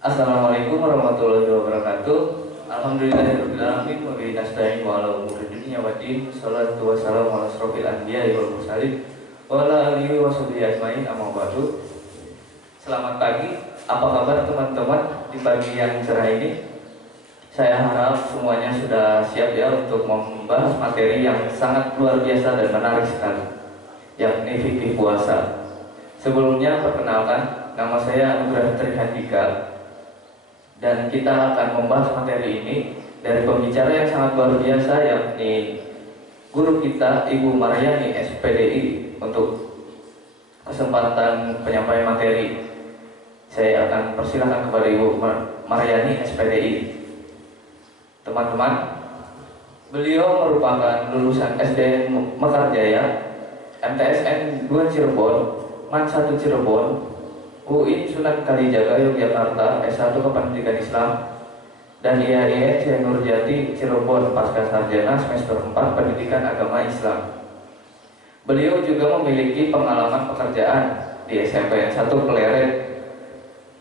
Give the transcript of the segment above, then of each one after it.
Assalamualaikum warahmatullahi wabarakatuh. Alhamdulillahirabbil alamin wa bihi nasta'in wa ala umuri dunya waddin. Shalatu wassalamu ala asrofil anbiya'i wal mursalin wa ala alihi wa sahbihi ajmain, amma ba'du. Selamat pagi. Apa kabar teman-teman di pagi yang cerah ini? Saya harap semuanya sudah siap ya untuk membahas materi yang sangat luar biasa dan menarik sekali, yakni fikih puasa. Sebelumnya perkenalkan, nama saya Anugrah Trihandika. Dan kita akan membahas materi ini dari pembicara yang sangat luar biasa, yakni guru kita Ibu Maryani SPDI. Untuk kesempatan penyampaian materi, saya akan persilahkan kepada Ibu Maryani SPDI. Teman-teman, beliau merupakan lulusan SD Mekarjaya, MTSN 2 Cirebon, MAN 1 Cirebon, UIN Sunan Kalijaga Yogyakarta, S1 Kependidikan Islam, dan IAIN Syekh Nurjati Cirebon pasca sarjana semester 4 Pendidikan Agama Islam. Beliau juga memiliki pengalaman pekerjaan di SMPN 1 Pleret,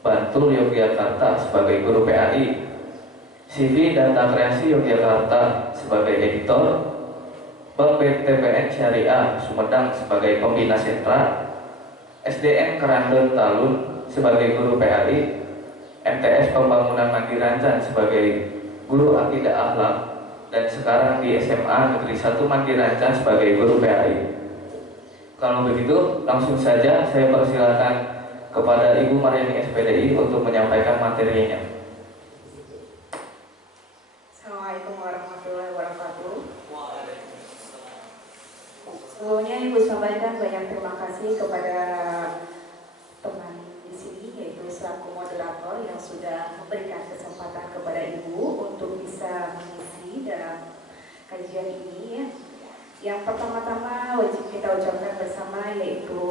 Bantul, Yogyakarta sebagai guru PAI, CV Data Kreasi Yogyakarta sebagai editor, Bank BTPN Syariah Sumedang sebagai pembina sentra, SDN Kerandon Talun sebagai guru PAI, MTS Pembangunan Mandi Rancan sebagai guru akidah akhlak, dan sekarang di SMA Negeri 1 Mandi Rancan sebagai guru PAI. Kalau begitu, langsung saja saya persilakan kepada Ibu Maryani SPDI untuk menyampaikan materinya. Assalamualaikum warahmatullahi wabarakatuh. Sebelumnya Ibu sampaikan banyak terima kasih kepada teman di sini, yaitu selaku moderator yang sudah memberikan kesempatan kepada Ibu untuk bisa mengisi dalam kajian ini ya. Yang pertama-tama wajib kita ucapkan bersama yaitu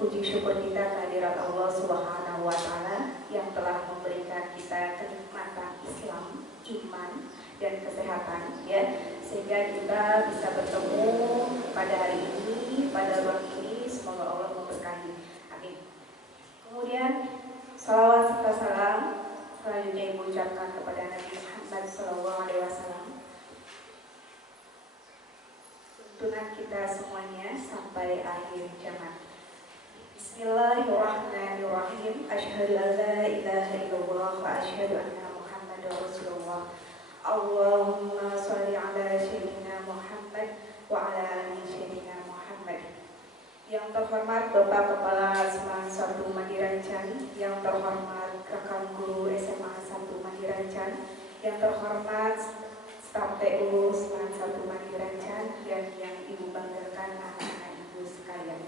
puji syukur kita kehadirat Allah Subhanahu wa Ta'ala yang telah memberikan kita kenikmatan Islam, iman, dan kesehatan ya, sehingga kita bisa bertemu pada hari ini, pada ruang ini. Semoga Allah memberkahi, amin. Kemudian salawat serta salam selanjutnya Ibu ucapkan kepada Nabi Muhammad SAW, tuntunan kita semuanya sampai akhir zaman. Bismillahirrahmanirrahim. Asyhadu an la ilaha illallah wa asyhadu anna Muhammadar Rasulullah. Allahumma sholli ala sayyidina Muhammad wa ala ali sayyidina Muhammad. Yang terhormat Bapak Kepala SMA 1 Mandi Rancan, yang terhormat rekan guru SMA 1 Mandi Rancan, yang terhormat staf TU SMA 1 Mandi Rancan, dan yang Ibu banggakan anak-anak Ibu sekalian.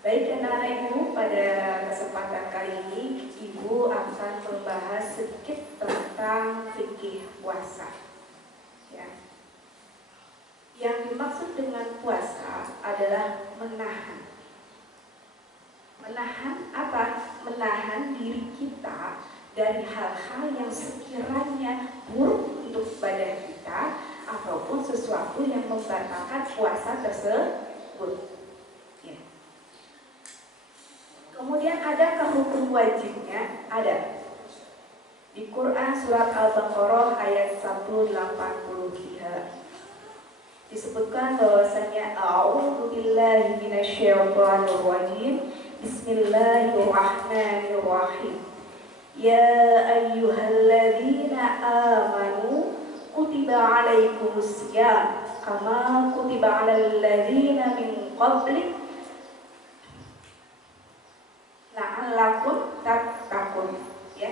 Baik anak-anak Ibu, pada kesempatan kali ini Ibu akan membahas sedikit tentang fikih puasa ya. Yang dimaksud dengan puasa adalah menahan. Menahan apa? Menahan diri kita dari hal-hal yang sekiranya buruk untuk badan kita ataupun sesuatu yang membatalkan puasa tersebut. Kemudian adakah hukum wajibnya? Ada. Di Quran surat Al-Baqarah ayat 183 disebutkan bahwasanya a'udzubillahi minasyaitonirrajim. Bismillahirrahmanirrahim. Ya ayyuhalladzina amanu kutiba alaikumusiyam kama kutiba alal ladzina min qablikum la'allakum tattaqun ya.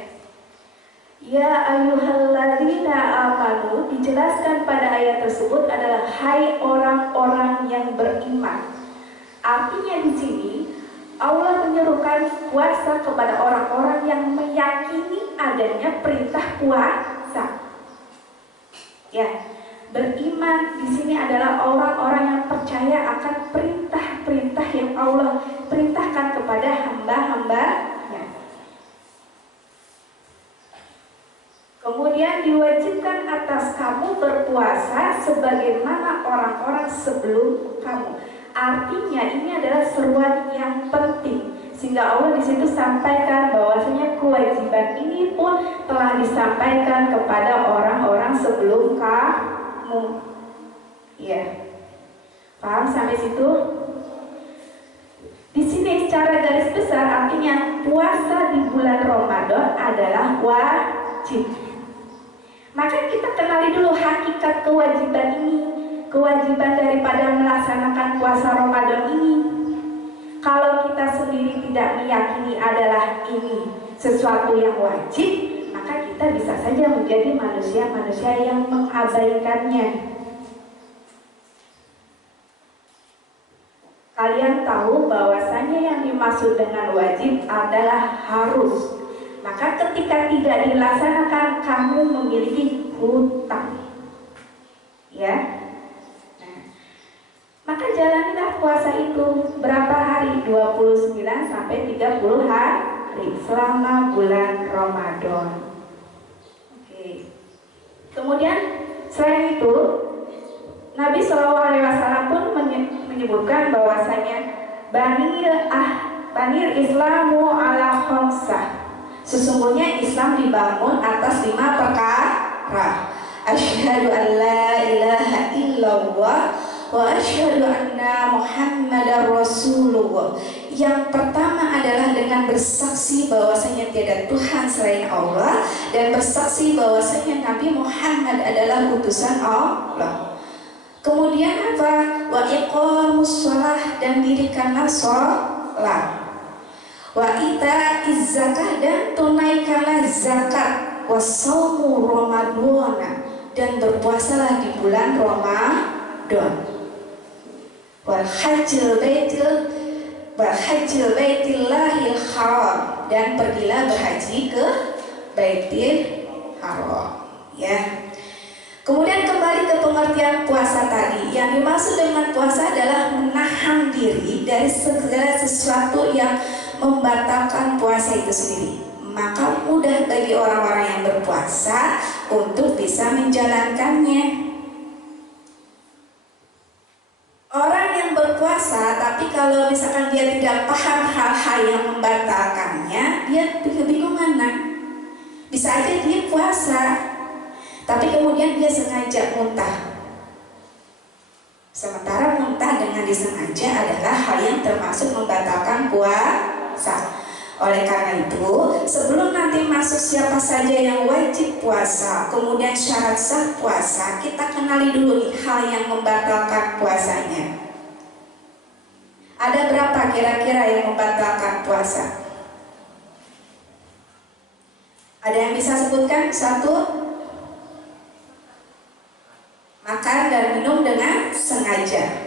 Ya ayyuhalladzina amanu, dijelaskan pada ayat tersebut adalah hai orang-orang yang beriman. Artinya di sini Allah menyerukan puasa kepada orang-orang yang meyakini adanya perintah puasa. Ya, beriman di sini adalah orang-orang yang percaya akan perintah-perintah yang Allah perintahkan kepada hamba-hambanya. Kemudian diwajibkan atas kamu berpuasa sebagaimana orang-orang sebelum kamu. Artinya ini adalah seruan yang penting. Sehingga Allah di situ sampaikan bahwasanya kewajiban ini pun telah disampaikan kepada orang-orang sebelum kamu. Ya, paham sampai situ? Di sini secara garis besar artinya puasa di bulan Ramadan adalah wajib. Maka kita kenali dulu hakikat kewajiban ini, kewajiban daripada melaksanakan puasa Ramadan ini. Kalau kita sendiri tidak meyakini adalah ini sesuatu yang wajib, maka kita bisa saja menjadi manusia-manusia yang mengabaikannya. Kalian tahu bahwasanya yang dimaksud dengan wajib adalah harus. Maka ketika tidak dilaksanakan, kamu memiliki hutang. Ya. Nah, maka jalanilah puasa itu berapa hari? 29 sampai 30 hari selama bulan Ramadan. Oke. Kemudian selain itu, Nabi SAW pun menyebutkan bahwasanya Banir Islamu ala khamsah. Sesungguhnya Islam dibangun atas 5 perkara. Asyhadu an la ilaha illallah wa asyhadu anna Muhammadar Rasulullah. Yang pertama adalah dengan bersaksi bahwasanya tiada Tuhan selain Allah dan bersaksi bahwasanya Nabi Muhammad adalah utusan Allah. Kemudian apa? Wa iqamus shalah, dan dirikanlah shalat. Wa itaiz zakah, dan tunaikanlah zakat. Wa shaumu ramadhana, dan berpuasalah di bulan Ramadan. Wal hajjil baitillahil haram, dan pergilah berhaji ke Baitul Haram. Ya. Kemudian kembali ke pengertian puasa tadi. Yang dimaksud dengan puasa adalah menahan diri dari segala sesuatu yang membatalkan puasa itu sendiri. Maka mudah bagi orang-orang yang berpuasa untuk bisa menjalankannya. Orang yang berpuasa, tapi kalau misalkan dia tidak paham hal-hal yang membatalkannya, dia kebingungan. Nah, bisa aja dia puasa, tapi kemudian dia sengaja muntah. Sementara muntah dengan disengaja adalah hal yang termasuk membatalkan puasa. Oleh karena itu, sebelum nanti masuk siapa saja yang wajib puasa, kemudian syarat sah puasa, kita kenali dulu nih hal yang membatalkan puasanya. Ada berapa kira-kira yang membatalkan puasa? Ada yang bisa sebutkan? 1. Makan dan minum dengan sengaja.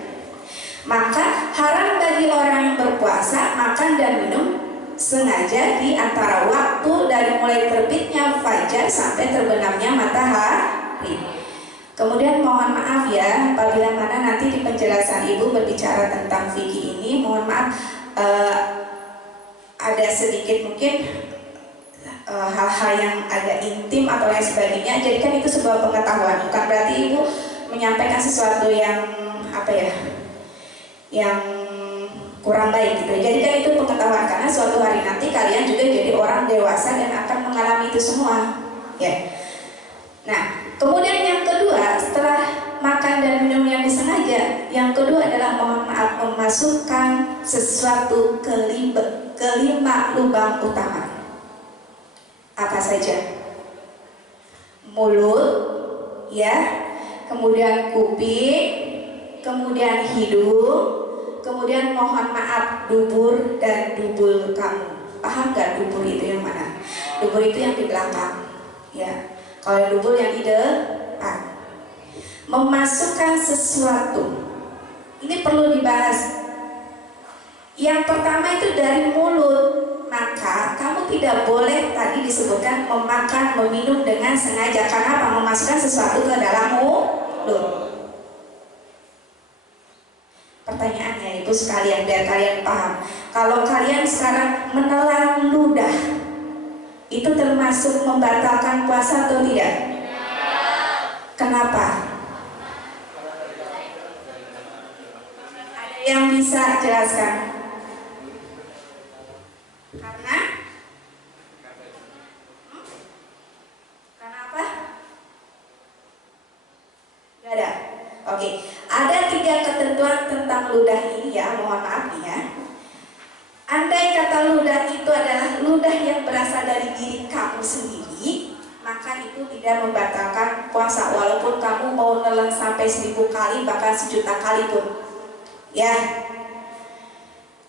Maka haram bagi orang yang berpuasa makan dan minum sengaja di antara waktu dari mulai terbitnya fajar sampai terbenamnya matahari. Kemudian mohon maaf ya, apabila mana nanti di penjelasan ibu berbicara tentang fikih ini, mohon maaf ada sedikit mungkin hal-hal yang agak intim atau lain sebagainya. Jadi kan itu sebuah pengetahuan, bukan berarti ibu menyampaikan sesuatu yang yang kurang baik gitu. Jadi kan itu pengetahuan, karena suatu hari nanti kalian juga jadi orang dewasa dan akan mengalami itu semua. Ya. Nah, kemudian yang kedua, setelah makan dan minum yang disengaja, yang kedua adalah mohon maaf memasukkan sesuatu ke 5 lubang utama. Apa saja? Mulut, ya. Kemudian kuping, kemudian hidung, kemudian mohon maaf dubur dan dubul kamu. Paham gak dubur itu yang mana? Dubur itu yang di belakang, ya. Kalau dubur yang di depan. Memasukkan sesuatu, ini perlu dibahas. Yang pertama itu dari mulut. Maka kamu tidak boleh tadi disebutkan memakan, meminum dengan sengaja. Karena apa? Memasukkan sesuatu ke dalam mulut. Pertanyaannya ibu sekalian, biar kalian paham, kalau kalian sekarang menelan ludah, itu termasuk membatalkan puasa atau tidak? Kenapa? Ada yang bisa jelaskan? Oke, ada 3 ketentuan tentang ludah ini ya, mohon maaf nih ya. Andai kata ludah itu adalah ludah yang berasal dari diri kamu sendiri, maka itu tidak membatalkan puasa walaupun kamu mau nelen sampai 1000 kali bahkan 1.000.000 kali pun. Ya.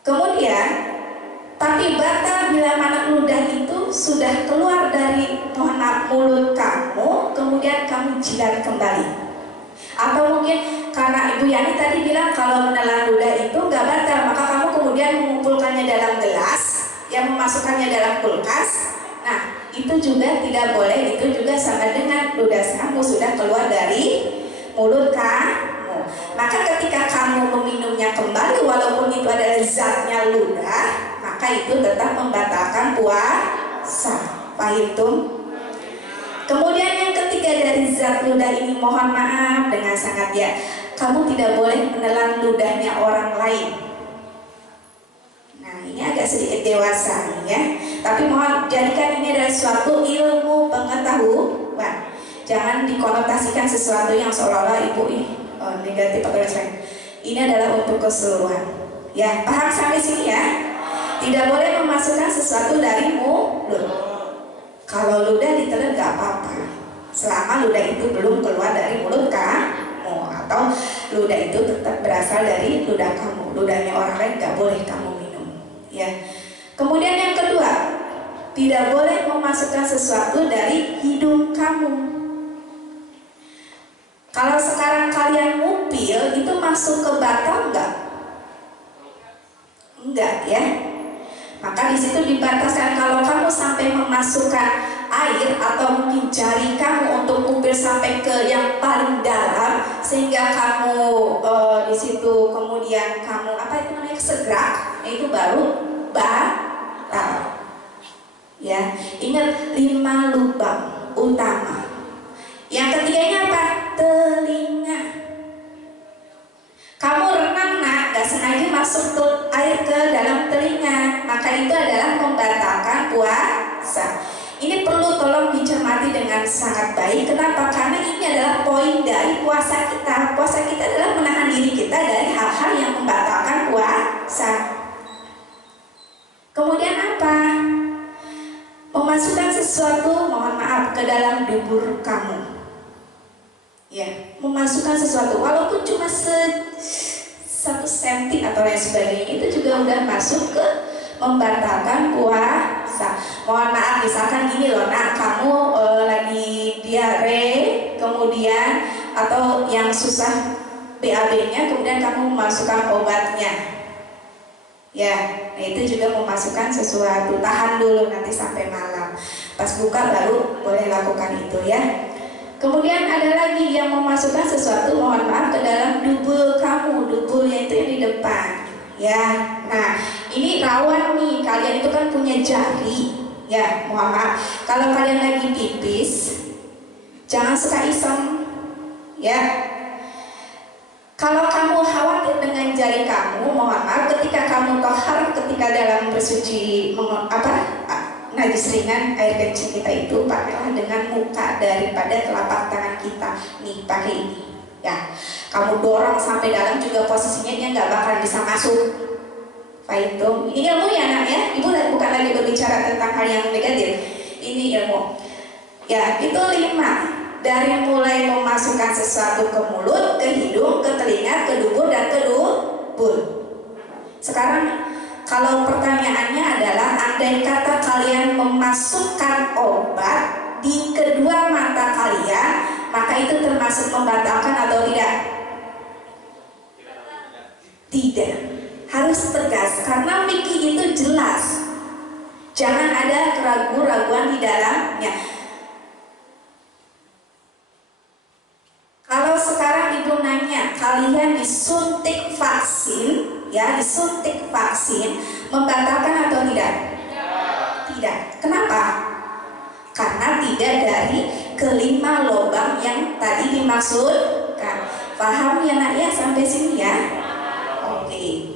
Kemudian, tapi batal bila mana ludah itu sudah keluar dari mulut kamu, kemudian kamu jilat kembali. Atau mungkin karena Ibu Yani tadi bilang kalau menelan ludah itu nggak batal, maka kamu kemudian mengumpulkannya dalam gelas, yang memasukkannya dalam kulkas. Nah, itu juga tidak boleh, itu juga sama dengan ludah kamu sudah keluar dari mulut kamu. Maka ketika kamu meminumnya kembali, walaupun itu adalah zatnya ludah, maka itu tetap membatalkan puasa. Paham tuh? Kemudian yang ketiga dari zat ludah ini, mohon maaf dengan sangat ya, kamu tidak boleh menelan ludahnya orang lain. Nah, ini agak sedikit dewasa nih ya, tapi mohon jadikan ini adalah suatu ilmu pengetahuan. Jangan dikonotasikan sesuatu yang seolah-olah ibu negatif atau lain. Ini adalah untuk keseluruhan. Ya, paham sampai sini ya? Tidak boleh memasukkan sesuatu dari mulut. Kalau ludah ditelan gak apa-apa, selama ludah itu belum keluar dari mulut kamu, atau ludah itu tetap berasal dari ludah kamu. Ludahnya orang lain gak boleh kamu minum. Ya. Kemudian yang kedua, tidak boleh memasukkan sesuatu dari hidung kamu. Kalau sekarang kalian ngupil, itu masuk ke batal enggak? Enggak ya. Maka di situ dibataskan kalau kamu sampai memasukkan air atau mungkin jari kamu untuk ngupil sampai ke yang paling dalam, sehingga kamu di situ kemudian kamu segrak, itu baru batal. Ya, ingat 5 lubang utama. Yang ketiganya apa? Telinga. Kamu renang gak sengaja masuk air ke dalam telinga, maka itu adalah membatalkan puasa. Ini perlu tolong dicermati dengan sangat baik. Kenapa? Karena ini adalah poin dari puasa kita. Puasa kita adalah menahan diri kita dari hal-hal yang membatalkan puasa. Kemudian apa? Memasukkan sesuatu, mohon maaf, ke dalam dubur kamu. Ya, memasukkan sesuatu walaupun cuma 1 senti atau lain sebagainya, itu juga udah masuk ke membatalkan puasa. Mohon maaf, misalkan gini loh, kamu lagi diare, kemudian atau yang susah BAB-nya, kemudian kamu memasukkan obatnya. Ya, nah itu juga memasukkan sesuatu. Tahan dulu nanti sampai malam. Pas buka baru boleh lakukan itu ya. Kemudian ada lagi yang memasukkan sesuatu, mohon maaf, ke dalam dubul kamu. Dubulnya itu yang di depan. Ya, nah ini rawan nih, kalian itu kan punya jari. Ya, mohon maaf, kalau kalian lagi pipis, jangan suka iseng. Ya, kalau kamu khawatir dengan jari kamu, mohon maaf, ketika kamu tohar, ketika dalam bersuci najis ringan, air kencing kita itu pakailah dengan muka daripada telapak tangan kita. Nih, pakai ini. Ya, kamu dorong sampai dalam juga posisinya dia nggak bakal bisa masuk. Fahim? Ini ilmu ya nak ya. Ibu bukan lagi berbicara tentang hal yang negatif. Ini ilmu. Ya, itu 5. Dari mulai memasukkan sesuatu ke mulut, ke hidung, ke telinga, ke dubur, dan ke dubur. Sekarang kalau pertanyaannya adalah, andai kata kalian memasukkan obat di kedua mata kalian, maka itu termasuk membatalkan atau tidak? Tidak. Harus tegas, karena fikih itu jelas. Jangan ada keraguan-raguan di dalamnya. Kalau sekarang ibu nanya, kalian disuntik vaksin, ya disuntik vaksin, membatalkan atau tidak? Tidak. Kenapa? Karena tidak dari ke-5 lubang yang tadi dimaksudkan. Paham ya nak ya sampai sini ya? Oke.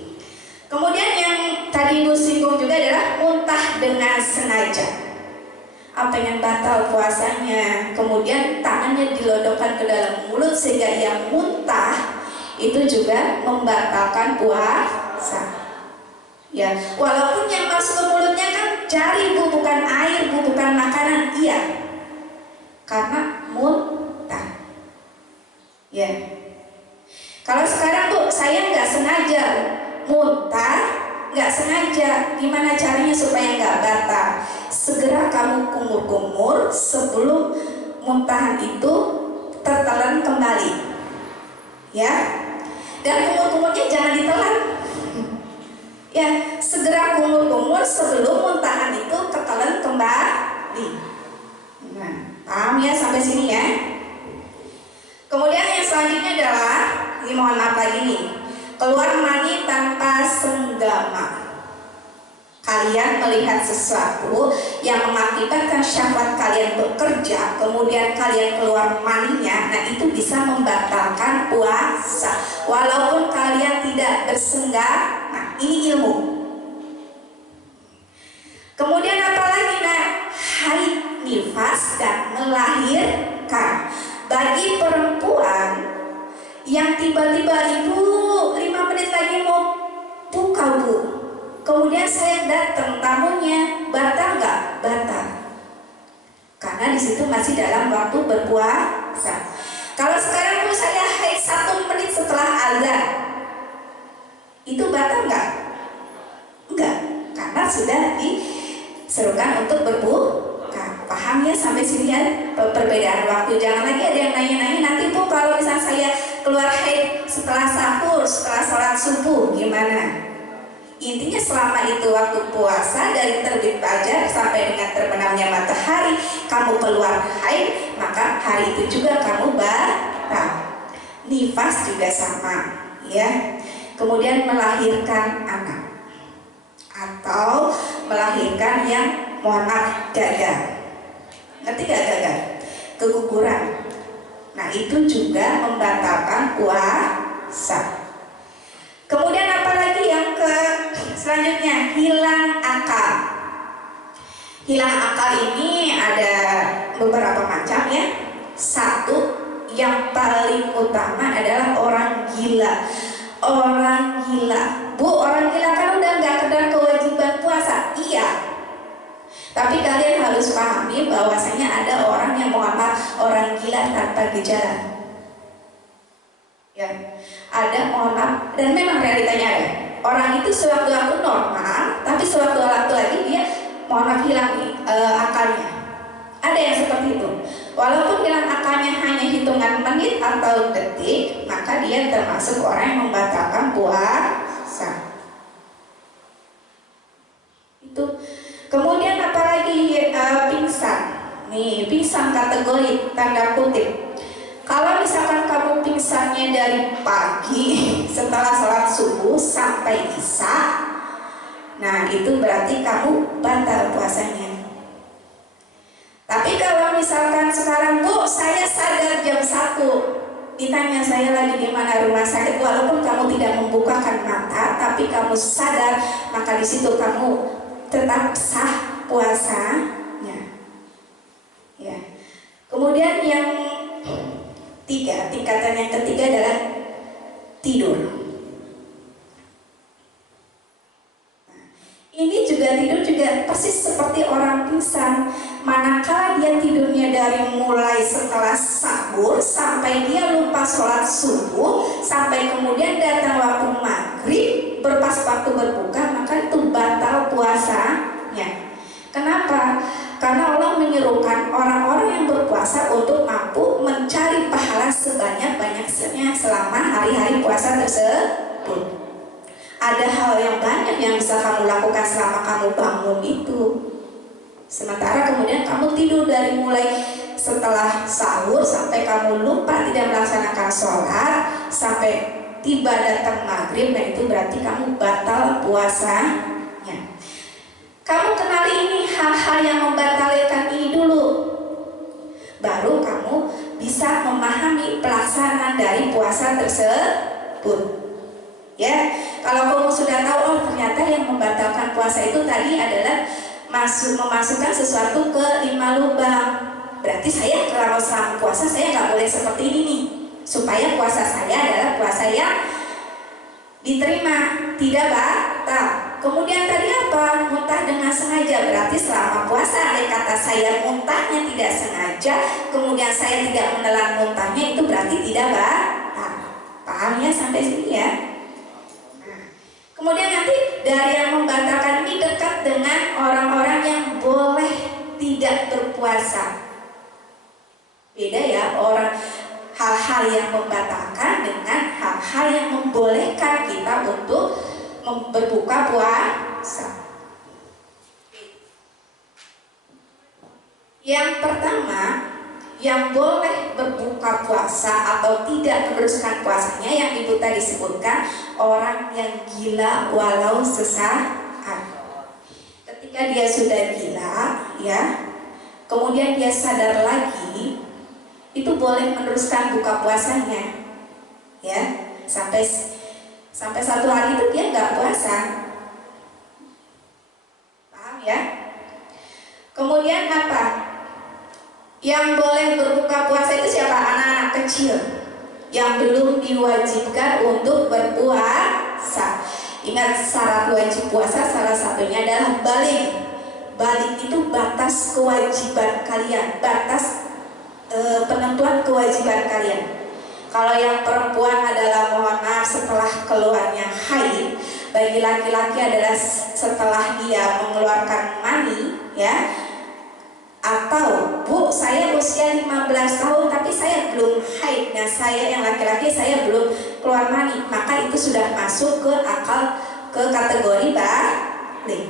Kemudian yang tadi ibu singgung juga adalah muntah dengan sengaja. Pengen batal puasanya, kemudian tangannya dilodokkan ke dalam mulut sehingga ia muntah, itu juga membatalkan puasa. Ya, walaupun yang masuk ke mulutnya kan jari bu, bukan air bu, bukan makanan, iya, karena muntah. Ya, kalau sekarang bu, saya nggak sengaja muntah, nggak sengaja, gimana caranya supaya nggak batal? Segera kamu kumur-kumur sebelum muntahan itu tertelan kembali, ya. Dan kumur-kumurnya jangan ditelan. Ya, segera kumur-kumur sebelum muntahan itu tertelan kembali. Nah, paham ya sampai sini ya? Kemudian yang selanjutnya adalah, ini mohon maaf lagi nih, keluar mani tanpa senggama. Kalian melihat sesuatu yang mengakibatkan syahwat kalian bekerja, kemudian kalian keluar maninya, nah itu bisa membatalkan puasa walaupun kalian tidak bersenggama. Nah, ini ilmu. Kemudian apalagi, nah, haid, nifas, dan melahirkan. Bagi perempuan yang tiba-tiba ibu 5 menit lagi mau buka bu, kemudian saya datang tamunya, batal nggak? Batal, karena di situ masih dalam waktu berpuasa. Kalau sekarang bu saya haid 1 menit setelah azan, itu batal nggak? Enggak, karena sudah diserukan untuk berbuka. Paham ya sampai sini ya perbedaan waktu? Jangan lagi ada yang nanya-nanya nanti bu kalau misalnya saya keluar haid setelah sahur, setelah sholat subuh gimana? Intinya selama itu waktu puasa dari terbit fajar sampai dengan terbenamnya matahari kamu keluar haid, maka hari itu juga kamu batal. Nifas juga sama ya. Kemudian melahirkan anak atau melahirkan yang mohon maaf gagal. Ngerti gak gagal? Keguguran. Nah itu juga membatalkan puasa. Kemudian apalagi yang selanjutnya, hilang akal. Hilang akal ini ada beberapa macam ya. Satu yang paling utama adalah orang gila. Orang gila, bu, orang gila kan udah nggak kenal kewajiban puasa, iya. Tapi kalian harus pahami bahwasanya ada orang yang mohon maaf, orang gila tanpa gejala. Ya, ada mohon maaf, dan memang realitanya ada. Orang itu sewaktu-waktu normal, tapi sewaktu-waktu lagi dia mohon maaf hilang akalnya. Ada yang seperti itu. Walaupun hilang akalnya hanya hitungan menit atau detik, maka dia termasuk orang yang membatalkan puasa. Itu. Kemudian apalagi pingsan. Nih, pingsan kategori tanda kutip. Kalau misalkan kamu pingsannya dari pagi setelah sholat subuh sampai isya, nah itu berarti kamu batal puasanya. Tapi kalau misalkan sekarang bu, saya sadar jam 1, ditanya saya lagi di mana rumah sakit, walaupun kamu tidak membukakan mata, tapi kamu sadar, maka di situ kamu tetap sah puasanya. Ya. Kemudian yang tingkatan yang ketiga adalah tidur. Nah, ini juga tidur juga persis seperti orang pingsan. Manakala dia tidurnya dari mulai setelah sahur sampai dia lupa sholat subuh, sampai kemudian datang waktu maghrib berpas waktu berbuka, maka itu batal puasanya. Kenapa? Karena Allah menyerukan orang-orang yang berpuasa untuk mampu mencari pahala sebanyak-banyaknya selama hari-hari puasa tersebut. Ada hal yang banyak yang bisa kamu lakukan selama kamu bangun itu. Sementara kemudian kamu tidur dari mulai setelah sahur sampai kamu lupa tidak melaksanakan sholat, sampai tiba datang maghrib, dan itu berarti kamu batal puasanya. Kamu kenali ini hal-hal yang membatalkan ini dulu, baru kamu bisa memahami pelaksanaan dari puasa tersebut. Ya, kalau kamu sudah tahu, oh ternyata yang membatalkan puasa itu tadi adalah memasukkan sesuatu ke 5 lubang. Berarti saya kalau selama puasa saya nggak boleh seperti ini nih. supaya puasa saya adalah puasa yang diterima, tidak batal. Kemudian tadi apa? Muntah dengan sengaja, berarti selama puasa ada kata saya muntahnya tidak sengaja, kemudian saya tidak menelan muntahnya, itu berarti tidak batal. Paham ya sampai sini ya? Nah, kemudian nanti dari yang membatalkan ini dekat dengan orang-orang yang boleh tidak berpuasa. Beda ya, orang hal-hal yang membatalkan dengan hal-hal yang membolehkan kita untuk berbuka puasa. Yang pertama, yang boleh berbuka puasa atau tidak meneruskan puasanya yang ibu tadi sebutkan, orang yang gila walau sesaat. Ketika dia sudah gila, ya, kemudian dia sadar lagi, itu boleh meneruskan buka puasanya, ya, sampai satu hari itu dia nggak puasa. Paham ya? Kemudian apa? Yang boleh berbuka puasa itu siapa? Anak-anak kecil yang belum diwajibkan untuk berpuasa. Ingat, syarat wajib puasa salah satunya adalah balik. Balik itu batas kewajiban kalian, batas penentuan kewajiban kalian. Kalau yang perempuan adalah mohon maaf setelah keluarnya haid, bagi laki-laki adalah setelah dia mengeluarkan mani, ya. Atau bu, saya usia 15 tahun tapi saya belum haid. Nah, saya yang laki-laki saya belum keluar mani, maka itu sudah masuk ke kategori balik.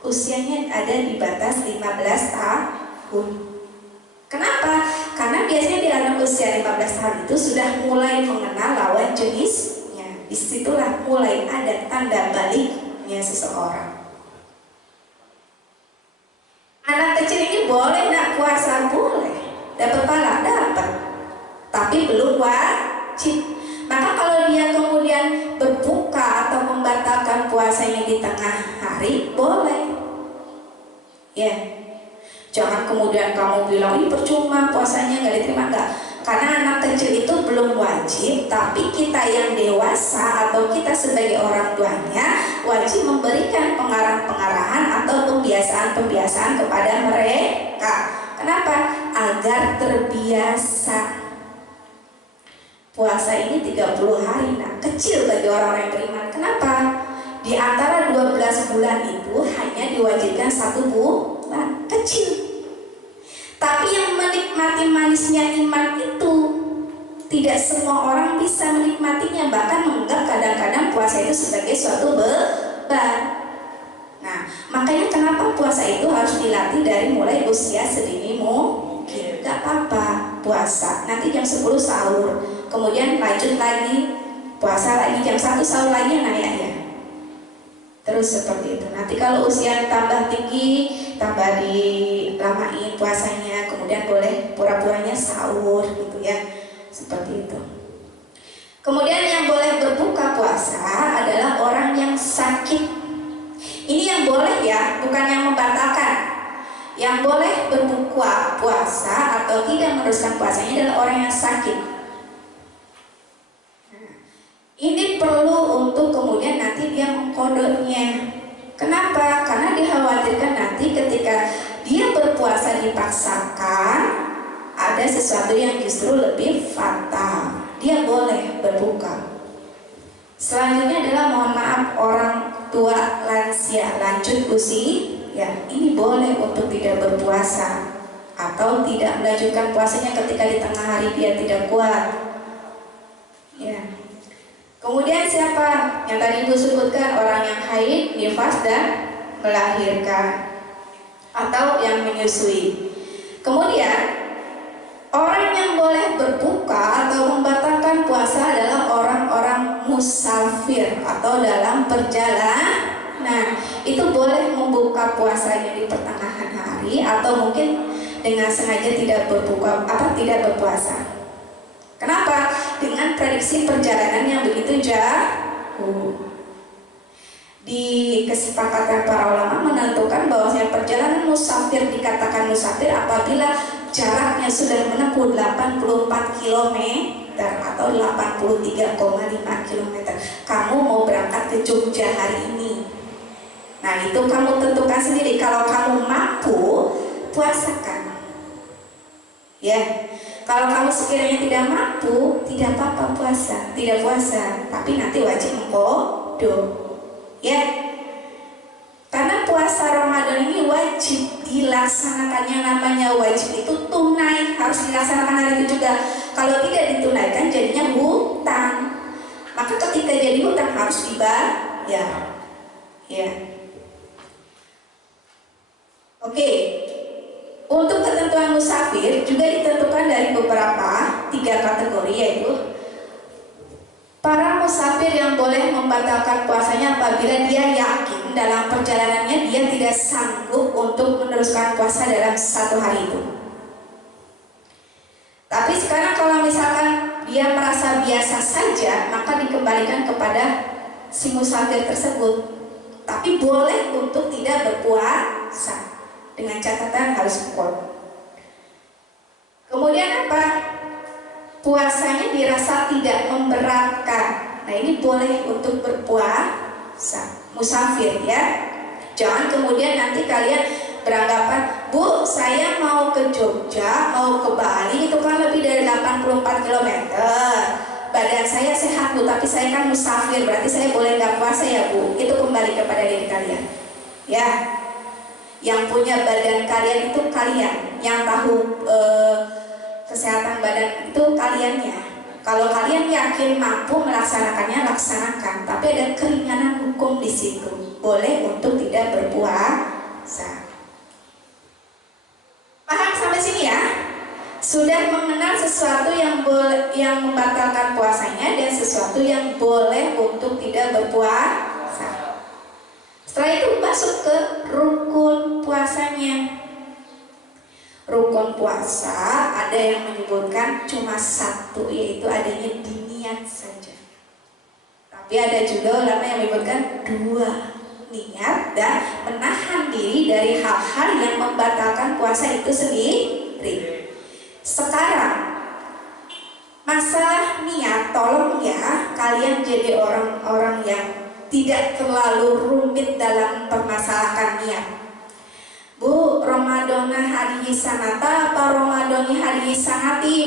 Usianya ada di batas 15 tahun. Kenapa? Karena biasanya di anak usia 15 tahun itu sudah mulai mengenal lawan jenisnya. Disitulah mulai ada tanda baliknya seseorang. Anak kecil ini boleh nak puasa? Boleh. Dapat pahala? Dapat. Tapi belum wajib. Maka kalau dia kemudian berbuka atau membatalkan puasanya di tengah hari, boleh. Ya. Jangan kemudian kamu bilang, ini percuma puasanya nggak diterima. Enggak, karena anak kecil itu belum wajib, tapi kita yang dewasa atau kita sebagai orang tuanya wajib memberikan pengarahan-pengarahan atau pembiasaan-pembiasaan kepada mereka. Kenapa? Agar terbiasa. Puasa ini 30 hari, nah kecil bagi orang-orang yang beriman. Kenapa? Di antara 12 bulan itu hanya diwajibkan 1 bulan, kecil. Tapi yang menikmati manisnya iman itu tidak semua orang bisa menikmatinya, bahkan menganggap kadang-kadang puasa itu sebagai suatu beban. Nah, makanya kenapa puasa itu harus dilatih dari mulai usia sedini mungkin. Gak apa-apa puasa, nanti jam 10 sahur, kemudian lanjut lagi puasa lagi, jam 1 sahur lagi ya. Terus seperti itu. Nanti kalau usia tambah tinggi, tambah dilamain puasanya, kemudian boleh pura-puranya sahur gitu ya. Seperti itu. Kemudian yang boleh berbuka puasa adalah orang yang sakit. Ini yang boleh ya, bukan yang membatalkan. Yang boleh berbuka puasa atau tidak meneruskan puasanya adalah orang yang sakit. Ini perlu untuk kemudian nanti dia mengkodoknya. Kenapa? Karena dikhawatirkan nanti ketika dia berpuasa dipaksakan, ada sesuatu yang justru lebih fatal. Dia boleh berbuka. Selanjutnya adalah mohon maaf orang tua lansia lanjut usia, ya ini boleh untuk tidak berpuasa atau tidak melanjutkan puasanya ketika di tengah hari dia tidak kuat. Ya. Kemudian siapa yang tadi ibu sebutkan, orang yang haid, nifas dan melahirkan atau yang menyusui. Kemudian orang yang boleh berbuka atau membatalkan puasa adalah orang-orang musafir atau dalam perjalanan. Nah, itu boleh membuka puasanya di pertengahan hari atau mungkin dengan sengaja tidak berpuasa. Kenapa? Dengan prediksi perjalanan yang begitu jauh. Di kesepakatan para ulama menentukan bahwasanya perjalanan musafir dikatakan musafir apabila jaraknya sudah menempuh 84 km atau 83,5 km. Kamu mau berangkat ke Jogja hari ini. Nah, itu kamu tentukan sendiri. Kalau kamu mampu, puasakan. Ya. Kalau kamu sekiranya tidak mampu, tidak apa-apa puasa, tidak puasa, tapi nanti wajib mengqadha. Ya. Karena puasa Ramadan ini wajib dilaksanakan. Yang namanya wajib itu tunai, harus dilaksanakan hari itu juga. Kalau tidak ditunaikan jadinya hutang. Maka ketika jadi hutang harus dibayar. Ya. Oke. Untuk ketentuan musafir juga ditentukan dari beberapa 3 kategori, yaitu para musafir yang boleh membatalkan puasanya apabila dia yakin dalam perjalanannya dia tidak sanggup untuk meneruskan puasa dalam 1 hari itu. Tapi sekarang kalau misalkan dia merasa biasa saja, maka dikembalikan kepada si musafir tersebut. Tapi boleh untuk tidak berpuasa, dengan catatan harus kuat. Kemudian apa? Puasanya dirasa tidak memberatkan. Nah, ini boleh untuk berpuasa musafir ya. Jangan kemudian nanti kalian beranggapan, Bu, saya mau ke Jogja, mau ke Bali, itu kan lebih dari 84 km. Badan saya sehat, Bu, tapi saya kan musafir, berarti saya boleh nggak puasa ya, Bu? Itu kembali kepada diri kalian. Ya. Yang punya badan kalian itu kalian, yang tahu kesehatan badan itu kaliannya. Kalau kalian yakin mampu melaksanakannya, laksanakan. Tapi ada keringanan hukum di situ. Boleh untuk tidak berpuasa. Paham sampai sini ya? Sudah mengenal sesuatu yang membatalkan puasanya dan sesuatu yang boleh untuk tidak berpuasa. Setelah itu masuk ke rukun puasanya. Rukun puasa ada yang menyebutkan cuma 1, yaitu adanya di niat saja. Tapi ada juga ulama yang menyebutkan 2, niat dan menahan diri dari hal-hal yang membatalkan puasa itu sendiri. Sekarang masalah niat, tolong ya kalian jadi orang-orang yang tidak terlalu rumit dalam permasalahan niat. Bu, Ramadana hadihi sanata apa Ramadani hadihi sanati?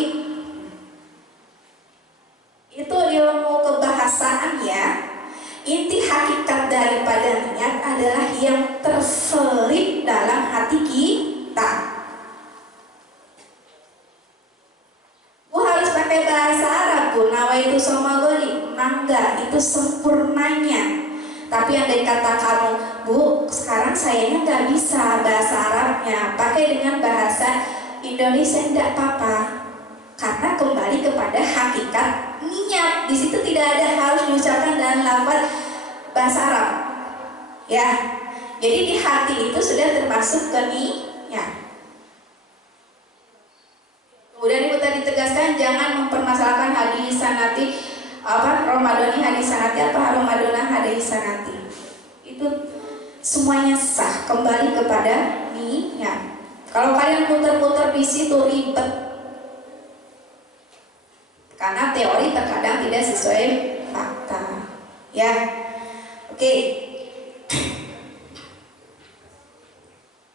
Itu ilmu kebahasaan ya. Inti hakikat daripada niat adalah yang terselip dalam hati kita. Bu harus pakai bahasa Arab, Bu. Nawaitu somagoli, mangga, itu sempurnanya. Tapi andai kata kamu, Bu, sekarang sayanya nggak bisa bahasa Arabnya, pakai dengan bahasa Indonesia, tidak apa-apa. Karena kembali kepada hakikat niat. Di situ tidak ada harus diucapkan dengan lafaz bahasa Arab. Ya, jadi di hati itu sudah termasuk ke niat. Kemudian itu tadi tegaskan jangan mempermasalahkan hadis sanati Ramadhani hadis sanati apa Ramadhana hadis sanati. Itu semuanya sah, kembali kepada niat. Kalau kalian putar-putar di situ ribet. Karena teori terkadang tidak sesuai fakta. Ya. Oke.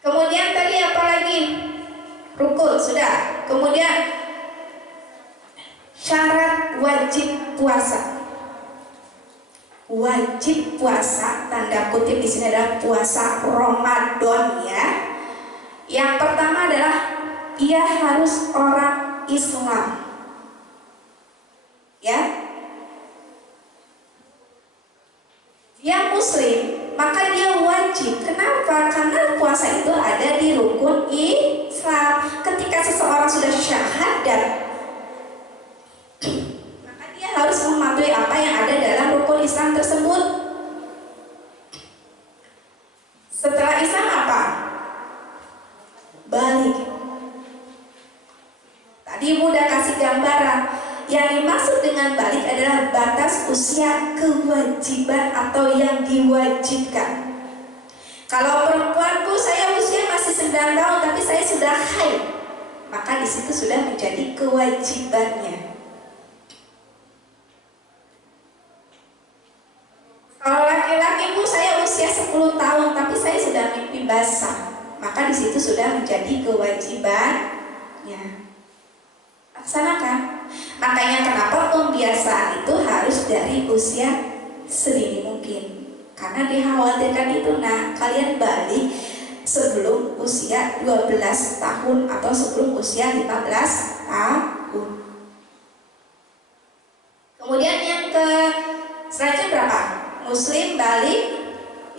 Kemudian tadi apa lagi? Rukun sudah. Kemudian syarat wajib puasa. Wajib puasa, tanda kutip di sini adalah puasa Ramadan ya. Yang pertama adalah ia harus orang Islam. Ya. Dia muslim, maka dia wajib. Kenapa? Karena puasa itu ada di rukun Islam. Ketika seseorang sudah syahadat, maka dia harus mematuhi apa yang ada dalam rukun Islam tersebut. Setelah Islam apa? Balik. Tadi Ibu udah kasih gambaran. Yang dimaksud dengan balik adalah batas usia kewajiban atau yang diwajibkan. Kalau perempuan, Bu, saya usia masih 9 tahun tapi saya sudah haid, maka di situ sudah menjadi kewajibannya. 10 tahun tapi saya sudah mimpi basah, maka di situ sudah menjadi kewajibannya. Laksanakan. Makanya kenapa pembiasaan itu harus dari usia sedini mungkin, karena dikhawatirkan itu kalian balik sebelum usia 12 tahun atau sebelum usia 15 tahun. Kemudian yang ke selanjutnya berapa? Muslim balik.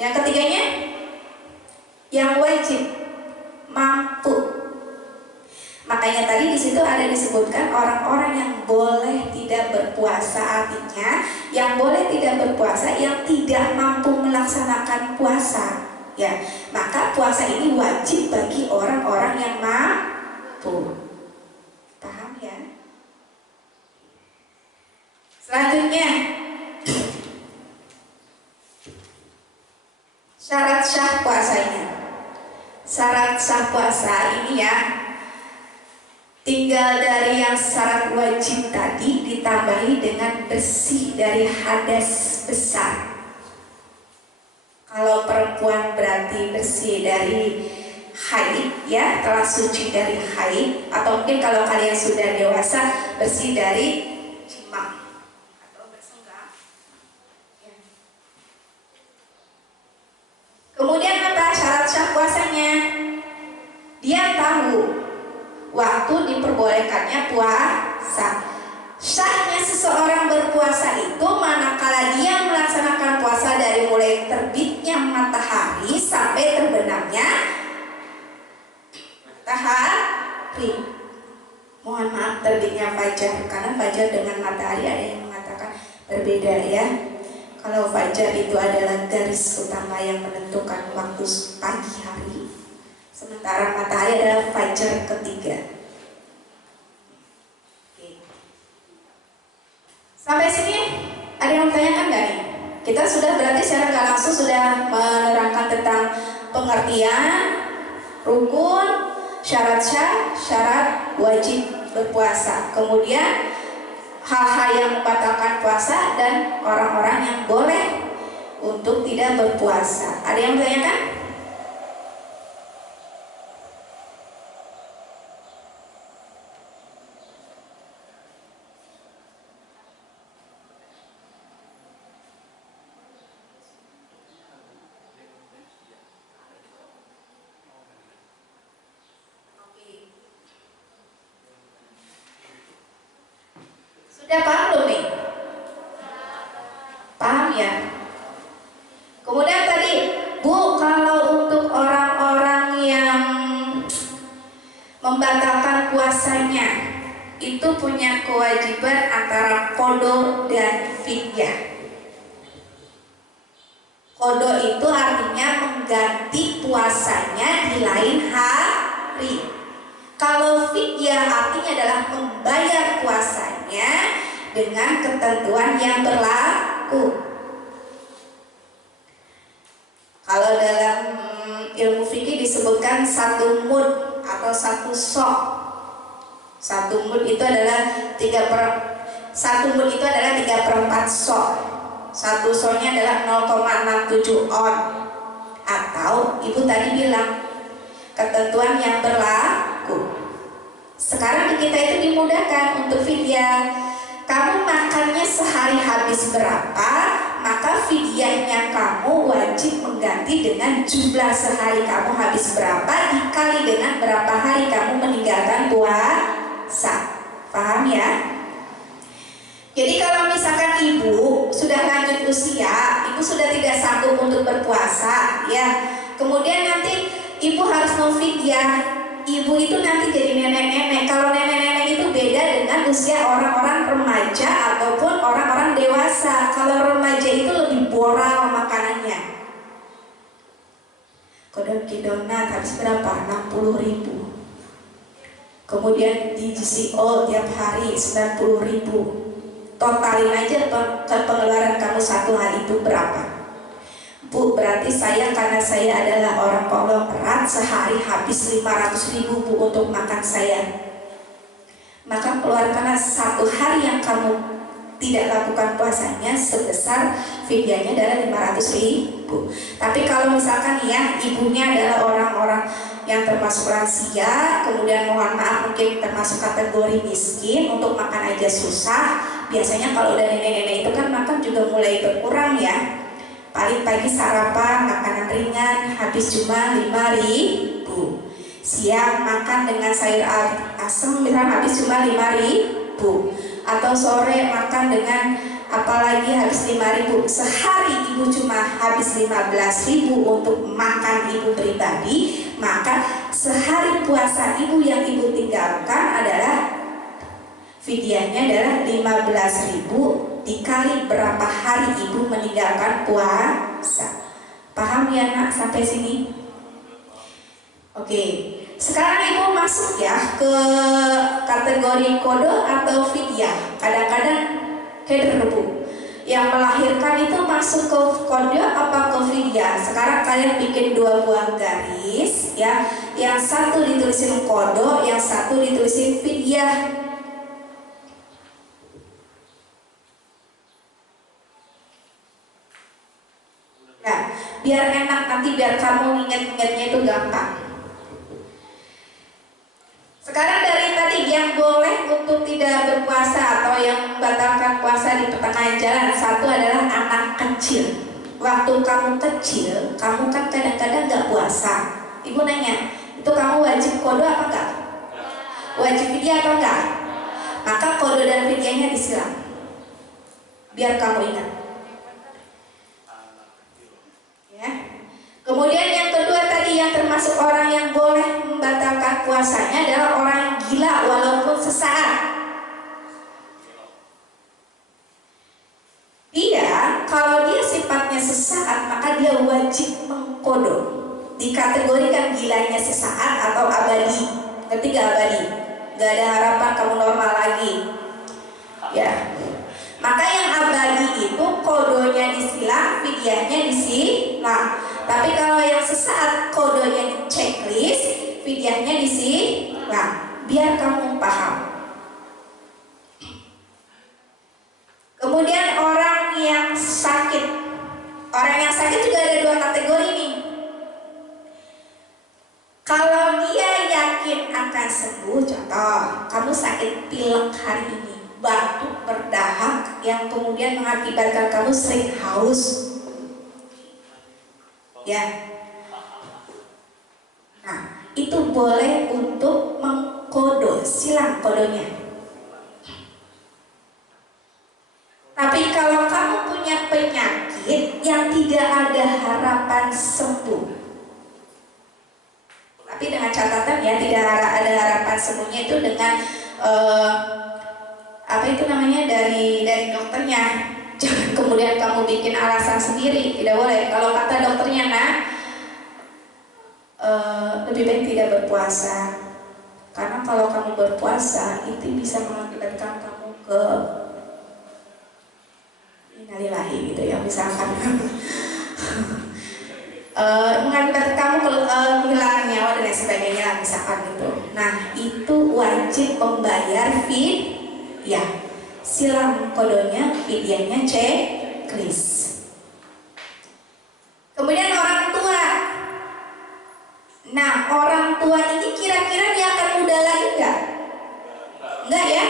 Yang ketiganya yang wajib mampu. Makanya tadi di situ ada disebutkan orang-orang yang boleh tidak berpuasa, artinya yang boleh tidak berpuasa yang tidak mampu melaksanakan puasa. Ya, maka puasa ini wajib bagi orang-orang yang mampu. Paham ya? Selanjutnya, syarat sah puasanya. Syarat sah puasa ini ya, tinggal dari yang syarat wajib tadi ditambahi dengan bersih dari hadas besar. Kalau perempuan berarti bersih dari haid, ya, telah suci dari haid, atau mungkin kalau kalian sudah dewasa bersih dari jima atau bersenggah. Ya. Kemudian apa syarat sah puasanya? Dia tahu waktu diperbolehkannya puasa. Sahnya seseorang berpuasa itu manakala dia melaksanakan puasa dari mulai terbitnya matahari sampai terbenamnya matahari. Mohon maaf, terbitnya fajar, karena fajar dengan matahari ada yang mengatakan berbeda ya. Kalau fajar itu adalah garis utama yang menentukan waktu pagi hari, sementara matahari adalah fajar ketiga. Sampai sini ada yang bertanyakan nggak nih? Kita sudah berarti secara nggak langsung sudah menerangkan tentang pengertian rukun, syarat syah, syarat wajib berpuasa. Kemudian hal-hal yang membatalkan puasa dan orang-orang yang boleh untuk tidak berpuasa. Ada yang bertanyakan? Sudah paham belum nih? Paham ya? Kemudian tadi, Bu, kalau untuk orang-orang yang membatalkan puasanya itu punya kewajiban antara qada dan fidyah. Qada itu artinya mengganti puasanya di lain hari. Kalau fidyah artinya adalah membayar puasanya dengan ketentuan yang berlaku. Kalau dalam ilmu fikih disebutkan satu mud atau satu sok. Satu mud itu adalah 3/4 sok. Satu soknya adalah 0,67 on. Atau ibu tadi bilang ketentuan yang berlaku. Sekarang kita itu dimudahkan untuk fidyah. Kamu makannya sehari habis berapa, maka fidyahnya kamu wajib mengganti dengan jumlah sehari kamu habis berapa dikali dengan berapa hari kamu meninggalkan puasa. Paham ya? Jadi kalau misalkan ibu sudah lanjut usia, ibu sudah tidak sanggup untuk berpuasa, ya. Kemudian nanti ibu harus memfidyah. Ibu itu nanti jadi nenek-nenek. Kalau nenek-nenek itu beda dengan usia orang-orang remaja ataupun orang-orang dewasa. Kalau remaja itu lebih boral makanannya. Kodok donat habis berapa? 60.000. Kemudian di GCO tiap hari 90.000. Totalin aja pengeluaran kamu satu hari itu berapa? Bu, berarti karena saya adalah orang konglomerat, sehari habis 500.000 Bu untuk makan saya. Maka keluarkanlah satu hari yang kamu tidak lakukan puasanya sebesar fidyahnya adalah 500.000. Tapi kalau misalkan ya ibunya adalah orang-orang yang termasuk lansia, kemudian mohon maaf mungkin termasuk kategori miskin, untuk makan aja susah, biasanya kalau udah nenek-nenek itu kan makan juga mulai berkurang ya. Paling pagi sarapan makanan ringan habis cuma 5.000. Siang makan dengan sayur asem misalnya habis cuma 5.000. Atau sore makan dengan apalagi habis 5.000. Sehari ibu cuma habis 15.000 untuk makan ibu pribadi, maka sehari puasa ibu yang ibu tinggalkan adalah fidyahnya adalah 15.000 dikali berapa hari ibu meninggalkan puasa. Paham ya nak sampai sini? Oke, sekarang ibu masuk ya ke kategori kodo atau fidyah. Kadang-kadang bu, yang melahirkan itu masuk ke kodo apa ke fidyah. Sekarang kalian bikin 2 buah garis ya. Yang satu ditulisin kodo, yang satu ditulisin fidyah. Nah, biar enak nanti, biar kamu ingat-ingatnya itu gampang. Sekarang dari tadi yang boleh untuk tidak berpuasa atau yang membatalkan puasa di pertengahan jalan, satu adalah anak kecil. Waktu kamu kecil, kamu kan kadang-kadang gak puasa. Ibu nanya, itu kamu wajib kodo apa enggak? Wajib fidyah atau enggak? Maka kodo dan fidyahnya disilang, biar kamu ingat. Kemudian yang kedua tadi yang termasuk orang yang boleh membatalkan puasanya adalah orang yang gila walaupun sesaat. Dia kalau dia sifatnya sesaat maka dia wajib mengkodo. Dikategorikan gilanya sesaat atau abadi. Ngerti gak abadi? Gak ada harapan kamu normal lagi. Ya. Maka yang abadi itu kodonya disilang, fidyahnya disilang. Tapi kalau yang sesaat kodonya di checklist, fidyahnya disilang. Biar kamu paham. Kemudian orang yang sakit. Orang yang sakit juga ada 2 kategori nih. Kalau dia yakin akan sembuh, contoh, kamu sakit pilek hari ini, batuk berdahak yang kemudian mengakibatkan kamu sering haus. Ya. Nah, itu boleh untuk mengkodo, silang kodonya. Tapi kalau kamu punya penyakit yang tidak ada harapan sembuh, tapi dengan catatan ya, tidak ada harapan sembuhnya itu dengan apa itu namanya dari dokternya. Jangan kemudian kamu bikin alasan sendiri, tidak boleh. Kalau kata dokternya lebih baik tidak berpuasa, karena kalau kamu berpuasa itu bisa mengakibatkan kamu ke innalillahi gitu ya, misalkan mengakibatkan kamu kehilangan nyawa dan lain sebagainya misalkan gitu. Nah itu wajib membayar fidyah. Silang kodonya, fidyahnya checklist. Kemudian orang tua. Nah orang tua ini kira-kira dia akan muda lagi enggak? Enggak ya?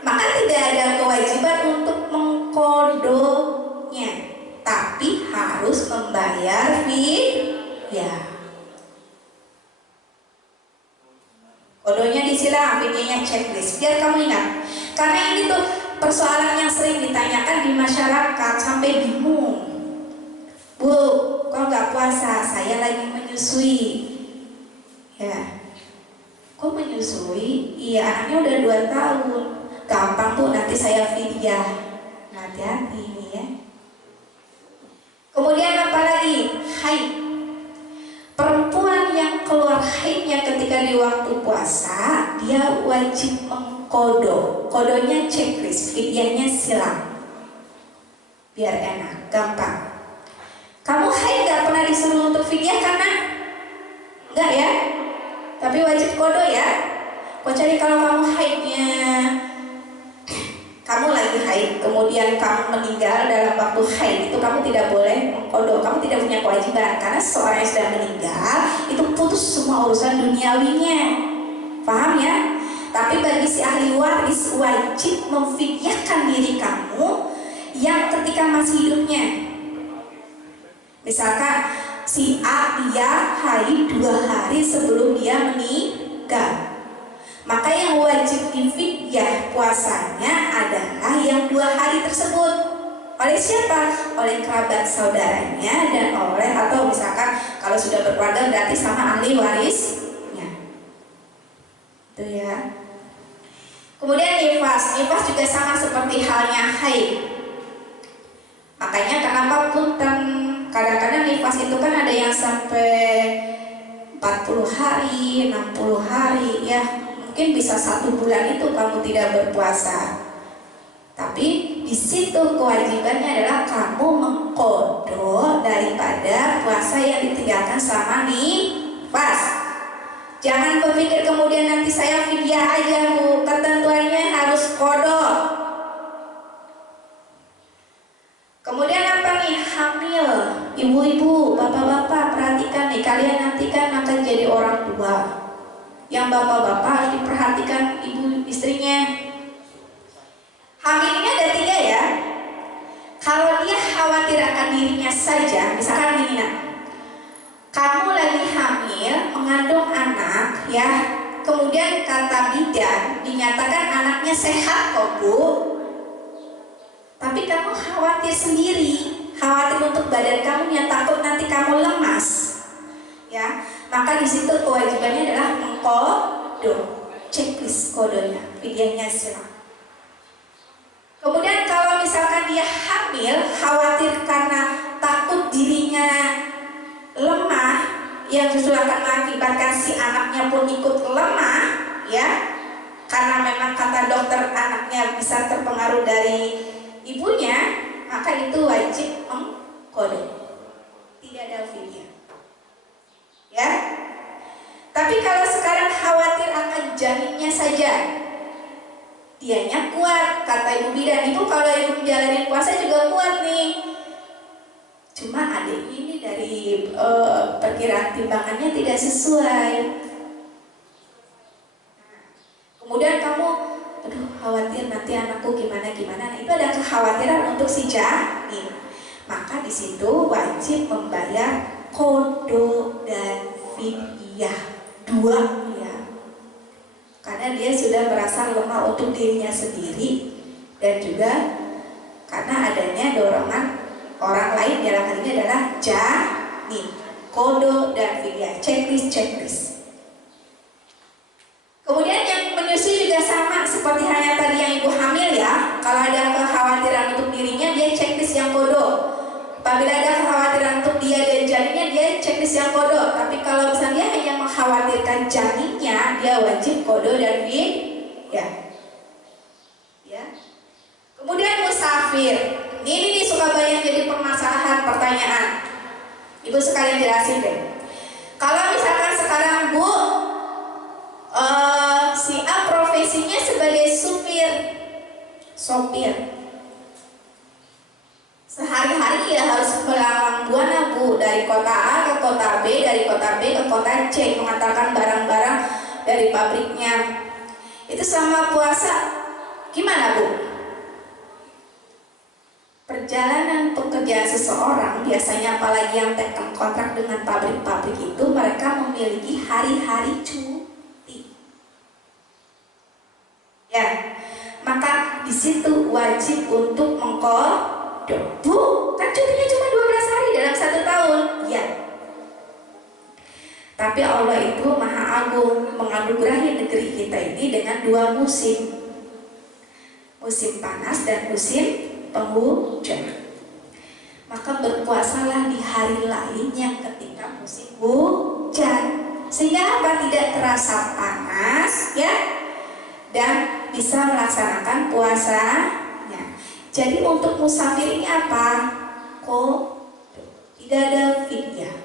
Maka tidak ada kewajiban untuk mengkodonya, tapi harus membayar fidyah. Kodonya disilang, fidyahnya checklist. Biar kamu ingat. Karena ini tuh persoalan yang sering ditanyakan di masyarakat sampai bingung. Bu, kok nggak puasa? Saya lagi menyusui. Ya, kok menyusui? Iya, anaknya udah 2 tahun. Gampang tuh, nanti saya fidyah. Nah, hati-hati nih ya. Kemudian apa lagi? Haid. Perempuan yang keluar haidnya ketika di waktu puasa, dia wajib mengkodo. Kodonya checklist, fidyahnya silang. Biar enak, gampang. Kamu haid gak pernah disuruh untuk fidyah karena? Enggak ya? Tapi wajib kodo ya. Kecuali kalau kamu haidnya, kamu lagi haid haid, kemudian kamu meninggal dalam waktu haid, itu kamu tidak boleh mengqadha, kamu tidak punya kewajiban, karena seseorang yang sudah meninggal itu putus semua urusan duniawinya, paham ya? Tapi bagi si ahli waris wajib memfidyahkan diri kamu yang ketika masih hidupnya. Misalkan si A dia haid 2 hari sebelum dia meninggal, maka yang wajib difidyah puasanya adalah yang 2 hari tersebut. Oleh siapa? Oleh kerabat saudaranya dan oleh, atau misalkan kalau sudah berkeluarga berarti sama ahli warisnya. Itu ya. Kemudian nifas juga sama seperti halnya haid. Makanya kenapa punten, kadang-kadang nifas itu kan ada yang sampai 40 hari, 60 hari ya. Mungkin bisa 1 bulan itu kamu tidak berpuasa. Tapi di situ kewajibannya adalah kamu mengqadha daripada puasa yang ditinggalkan selama nifas. Jangan berpikir kemudian nanti saya fidyah aja Bu, ketentuannya harus qadha. Kemudian apa nih? Hamil, ibu-ibu, bapak-bapak, perhatikan nih, kalian nanti kan akan jadi orang tua. Yang bapak-bapak harus diperhatikan ibu istrinya. Hamilnya ada 3 ya. Kalau dia khawatir akan dirinya saja, misalkan gini nak, kamu lagi hamil, mengandung anak ya, kemudian kata bidan dinyatakan anaknya sehat kok Bu, tapi kamu khawatir sendiri, khawatir untuk badan kamu yang takut nanti kamu lemas ya, maka di situ kewajibannya adalah mengqadha, checklist kodenya, fidyahnya silakan. Kemudian kalau misalkan dia hamil, khawatir karena takut dirinya lemah, yang justru akan mengakibatkan si anaknya pun ikut lemah ya, karena memang kata dokter anaknya bisa terpengaruh dari ibunya, maka itu wajib mengqadha, tidak ada fidyah ya. Tapi kalau sekarang khawatir akan janinnya saja, dianya kuat, kata ibu bidan, ibu kalau ibu menjalani puasa juga kuat nih, cuma adik ini dari perkiraan timbangannya tidak sesuai. Kemudian kamu, aduh khawatir nanti anakku gimana, nah, itu ada kekhawatiran untuk si janin, maka di situ wajib membayar qadha dan fidyah 2 ya, karena dia sudah merasa lemah untuk dirinya sendiri dan juga karena adanya dorongan orang lain, dalam hal ini adalah janin. Qadha dan fidyah, checklist. Kemudian yang menyusui juga sama seperti halnya tadi yang ibu hamil ya. Kalau ada kekhawatiran untuk dirinya, dia checklist yang qadha. Apabila ada kekhawatiran untuk dia dan janinnya, dia checklist yang qadha. Tapi kalau misalnya dia hanya mengkhawatirkan janinnya, dia wajib qadha dan fidyah ya. Kemudian musafir, ini nih suka banyak jadi permasalahan, pertanyaan. Ibu sekalian jelasin deh. Kalau misalkan sekarang Bu, si A profesinya sebagai sopir, sehari-hari ya harus melalang buana Bu, dari kota A ke kota B, dari kota B ke kota C, mengantarkan barang-barang dari pabriknya. Itu selama puasa gimana Bu? Perjalanan pekerjaan seseorang biasanya, apalagi yang tekan kontrak dengan pabrik-pabrik itu, mereka memiliki hari-hari cuti ya, maka di situ wajib untuk mengqadha. Bu, kan cutinya cuma 12 hari dalam 1 tahun ya, tapi Allah itu Maha Agung, menganugerahi negeri kita ini dengan 2 musim, musim panas dan musim penghujan. Maka berpuasalah di hari lain yang ketika musim hujan, sehingga apa? Tidak terasa panas ya, dan bisa melaksanakan puasanya. Jadi untuk musafir ini apa? Tidak ada fidyah.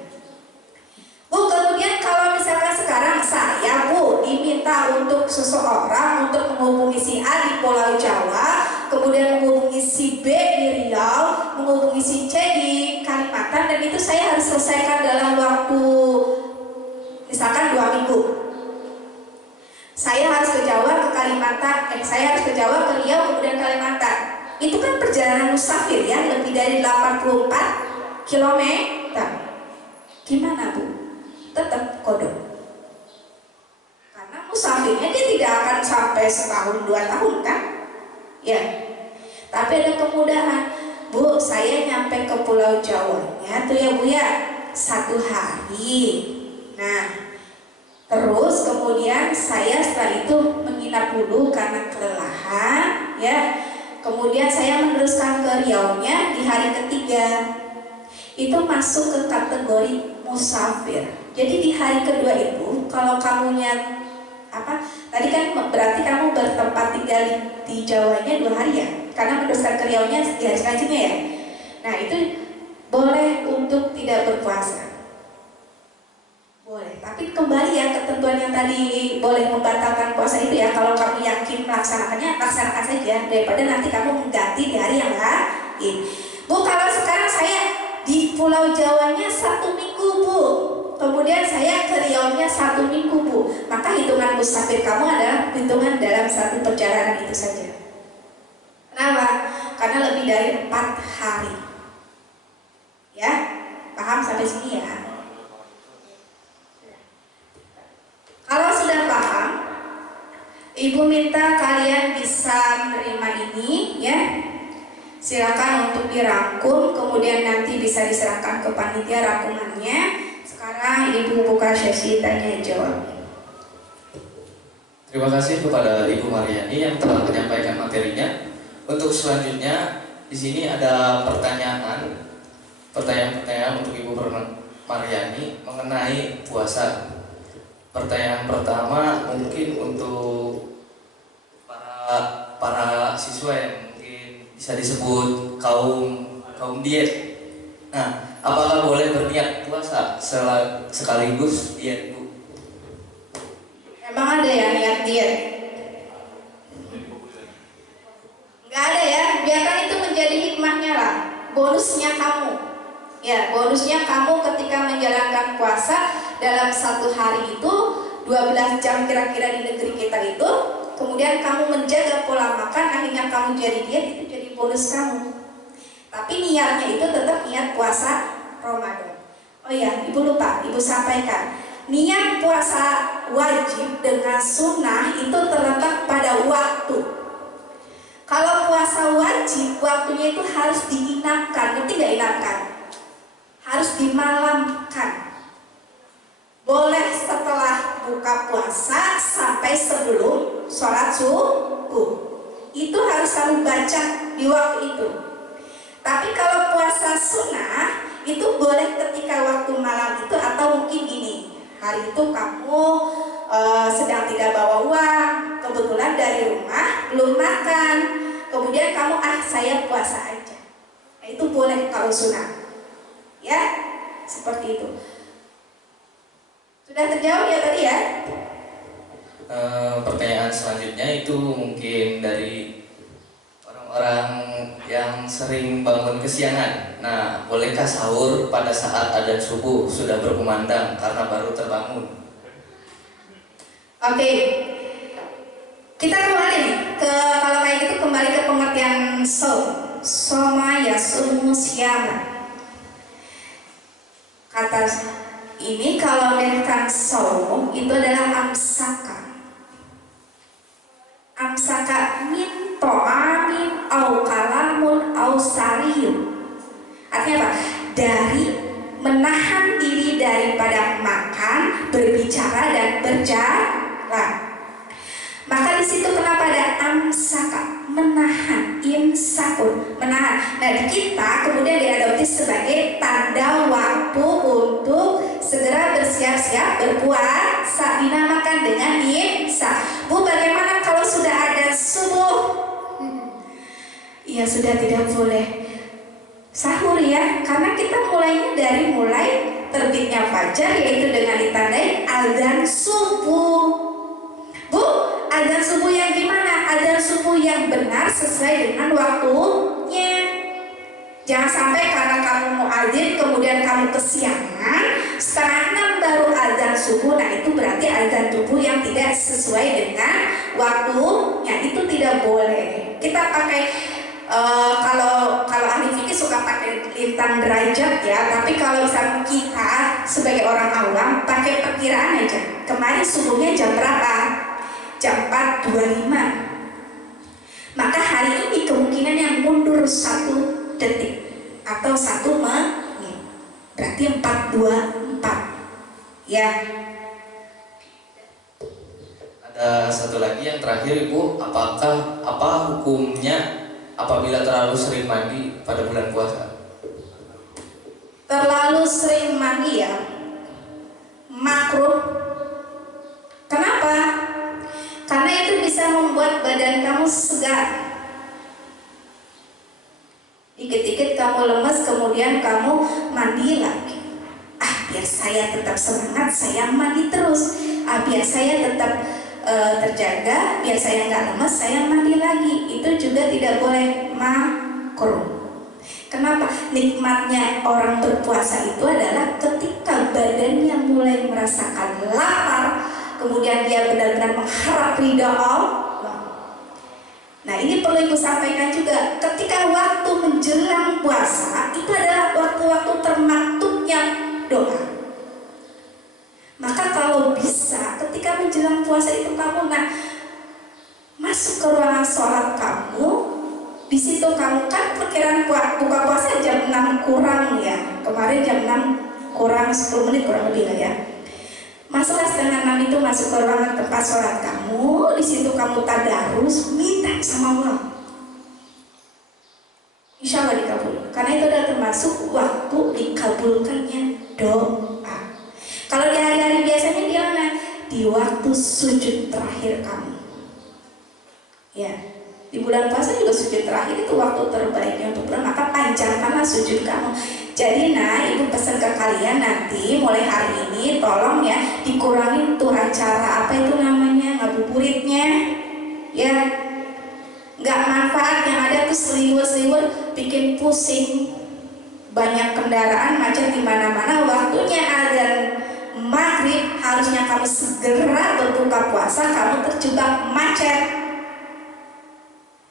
Bu, kemudian kalau misalkan sekarang saya Bu diminta untuk seseorang untuk menghubungi si A di Pulau Jawa, kemudian menghubungi selesaikan dalam waktu misalkan 2 minggu. Saya harus ke Jawa, ke Kalimantan, saya harus ke Jawa, ke Riau, kemudian Kalimantan. Itu kan perjalanan musafir ya, lebih dari 84 km. Gimana Bu? Tetap kodok. Karena musafirnya dia tidak akan sampai setahun 2 tahun kan? Ya. Tapi ada kemudahan. Bu, saya nyampe ke Pulau Jawanya tuh ya Bu ya 1 hari. Nah, terus kemudian saya setelah itu menginap dulu karena kelelahan ya. Kemudian saya meneruskan ke Riau-nya di hari ketiga. Itu masuk ke kategori musafir. Jadi di hari kedua itu kalau kamunya tadi kan berarti kamu bertempat tinggal di Jawanya 2 hari ya, karena meneruskan ke Riau-nya di hari selanjutnya ya. Nah itu boleh untuk tidak berpuasa, boleh. Tapi kembali ya ketentuan yang tadi boleh membatalkan puasa itu ya. Kalau kamu yakin melaksanakannya, laksanakan saja daripada nanti kamu mengganti di hari yang lain. Bu, kalau sekarang saya di Pulau Jawanya 1 minggu Bu, kemudian saya ke Riau-nya 1 minggu Bu, maka hitungan musafir kamu adalah hitungan dalam 1 perjalanan itu saja. Kenapa? Karena lebih dari 4 hari. Ya, paham sampai sini ya? Kalau sudah paham, Ibu minta kalian bisa menerima ini ya. Silakan untuk dirangkum, kemudian nanti bisa diserahkan ke panitia rangkumannya. Sekarang Ibu buka sesi tanya jawab. Terima kasih kepada Ibu Mariani yang telah menyampaikan materinya. Untuk selanjutnya di sini ada pertanyaan untuk Ibu Mariani mengenai puasa. Pertanyaan pertama mungkin untuk para siswa yang mungkin bisa disebut kaum diet. Nah, apakah boleh berniat puasa sekaligus diet, Bu? Emang ada ya niat diet? Nggak ada ya, biarkan itu menjadi hikmahnya lah. Bonusnya kamu. Ya, bonusnya kamu ketika menjalankan puasa dalam 1 hari itu 12 jam kira-kira di negeri kita itu, kemudian kamu menjaga pola makan, akhirnya kamu jadi diet, itu jadi bonus kamu. Tapi niatnya itu tetap niat puasa Ramadan. Oh ya, Ibu lupa, Ibu sampaikan. Niat puasa wajib dengan sunnah itu terletak pada waktu. Kalau puasa wajib, waktunya itu harus diinapkan, ngerti nggak inapkan? Harus dimalamkan. Boleh setelah buka puasa sampai sebelum sholat subuh. Itu harus kamu baca di waktu itu. Tapi kalau puasa sunnah itu boleh ketika waktu malam itu, atau mungkin gini, hari itu kamu sedang tidak bawa uang, kebetulan dari rumah belum makan, kemudian kamu saya puasa aja. Nah, itu boleh kalau sunnah. Ya, seperti itu. Sudah terjawab ya tadi ya? Pertanyaan selanjutnya itu mungkin dari orang-orang yang sering bangun kesiangan. Nah, bolehkah sahur pada saat adzan subuh sudah berkumandang karena baru terbangun? Oke. Kita kembali nih ke, kalau kayak gitu kembali ke pengertian soma yasumu syama. Kata ini kalau menerkan saum itu adalah amsaka min to'amin au kalamun au sariyun. Artinya apa? Dari menahan diri daripada makan, berbicara dan berjalan. Maka di situ kenapa ada amsaka, menahan, imsakun, menahan. Nah, di kita kemudian diadopsi sebagai tanda waktu untuk segera bersiap-siap berpuasa, dinamakan dengan imsak. Bu, bagaimana kalau sudah ada subuh? Ya sudah tidak boleh sahur ya, karena kita mulai terbitnya fajar, yaitu dengan ditandai adzan subuh. Bu, adzan subuh yang gimana? Adzan subuh yang benar sesuai dengan waktunya. Jangan sampai karena kamu mau azan kemudian kamu kesiangan, setengah 6 baru azan subuh. Nah itu berarti azan subuh yang tidak sesuai dengan waktunya, itu tidak boleh. Kita pakai kalau ahli fikih suka pakai lintang derajat ya, tapi kalau misalnya kita sebagai orang awam pakai perkiraan aja. Kemarin subuhnya jam berapa? Jam 4.25. Maka hari ini kemungkinan yang mundur 1 detik atau 1 menit, berarti 4.24 ya. Ada satu lagi yang terakhir Ibu, apa hukumnya apabila terlalu sering mandi pada bulan puasa? Terlalu sering mandi ya makruh. Kenapa? Karena itu bisa membuat badan kamu segar. Dikit-dikit kamu lemas, kemudian kamu mandi lagi. Biar saya tetap semangat, saya mandi terus. Biar saya tetap terjaga, biar saya nggak lemas, saya mandi lagi. Itu juga tidak boleh, makruh. Kenapa? Nikmatnya orang berpuasa itu adalah ketika badannya mulai merasakan lapar, kemudian dia benar-benar mengharap ridha Allah. Nah ini perlu Ibu sampaikan juga, ketika waktu menjelang puasa itu adalah waktu-waktu termaktubnya doa. Maka kalau bisa ketika menjelang puasa itu kamu masuk ke ruangan sholat kamu, di situ kamu kan perkiraan buka puasa jam 6 kurang ya, kemarin jam 6 kurang 10 menit kurang lebih lah ya. Masuklah setengah 6 itu masuk ke ruangan tempat sholat kamu, di situ kamu tadarus, minta sama Allah. Insya Allah dikabul, karena itu adalah termasuk waktu dikabulkannya doa. Kalau di hari-hari biasanya di mana? Di waktu sujud terakhir kamu. Ya, di bulan puasa juga sujud terakhir itu waktu terbaiknya untuk berdoa, maka panjangkanlah sujud kamu. Jadi Ibu pesan ke kalian nanti mulai hari ini tolong ya dikurangin tuh acara apa itu namanya ngabuburitnya ya, nggak manfaat, yang ada tuh seliwur-seliwur bikin pusing, banyak kendaraan macet di mana-mana. Waktunya azan maghrib harusnya kamu segera berbuka puasa, kamu terjebak macet.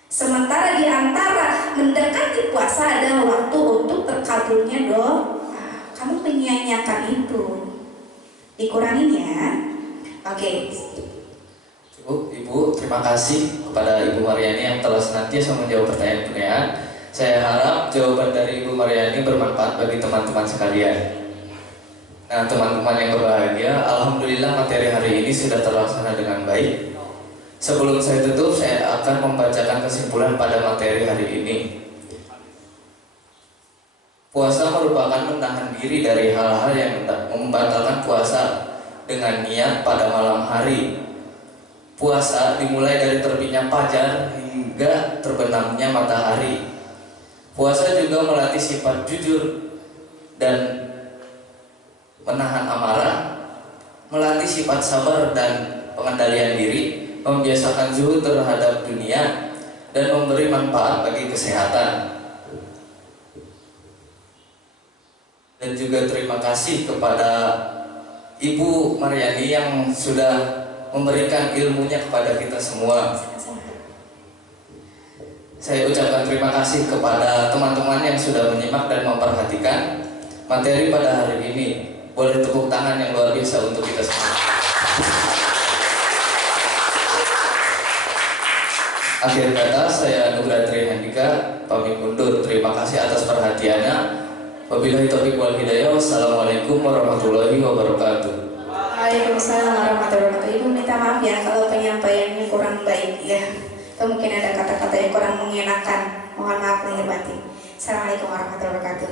Sementara di antara mendekati puasa ada waktu untuk terkabulnya doa. Kamu menyia-nyiakan itu, dikurangin ya. Oke. Ibu, terima kasih kepada Ibu Mariani yang telah senantiasa menjawab pertanyaan-pertanyaan. Saya harap jawaban dari Ibu Mariani bermanfaat bagi teman-teman sekalian. Nah, teman-teman yang berbahagia, alhamdulillah materi hari ini sudah terlaksana dengan baik. Sebelum saya tutup, saya akan membacakan kesimpulan pada materi hari ini. Puasa merupakan menahan diri dari hal-hal yang membatalkan puasa dengan niat pada malam hari. Puasa dimulai dari terbitnya fajar hingga terbenamnya matahari. Puasa juga melatih sifat jujur dan menahan amarah, melatih sifat sabar dan pengendalian diri, membiasakan zuhud terhadap dunia, dan memberi manfaat bagi kesehatan. Dan juga terima kasih kepada Ibu Mariani yang sudah memberikan ilmunya kepada kita semua. Saya ucapkan terima kasih kepada teman-teman yang sudah menyimak dan memperhatikan materi pada hari ini. Boleh tepuk tangan yang luar biasa untuk kita semua. Akhir kata, saya Nugra Trihandika pamit undur. Terima kasih atas perhatiannya. Wabillahi taufiq wal hidayah. Wassalamualaikum warahmatullahi wabarakatuh. Waalaikumsalam warahmatullahi wabarakatuh. Ibu minta maaf ya kalau penyampaiannya kurang baik ya, atau mungkin ada kata-kata yang kurang mengenakan. Mohon maaf lahir batin. Assalamualaikum warahmatullahi wabarakatuh.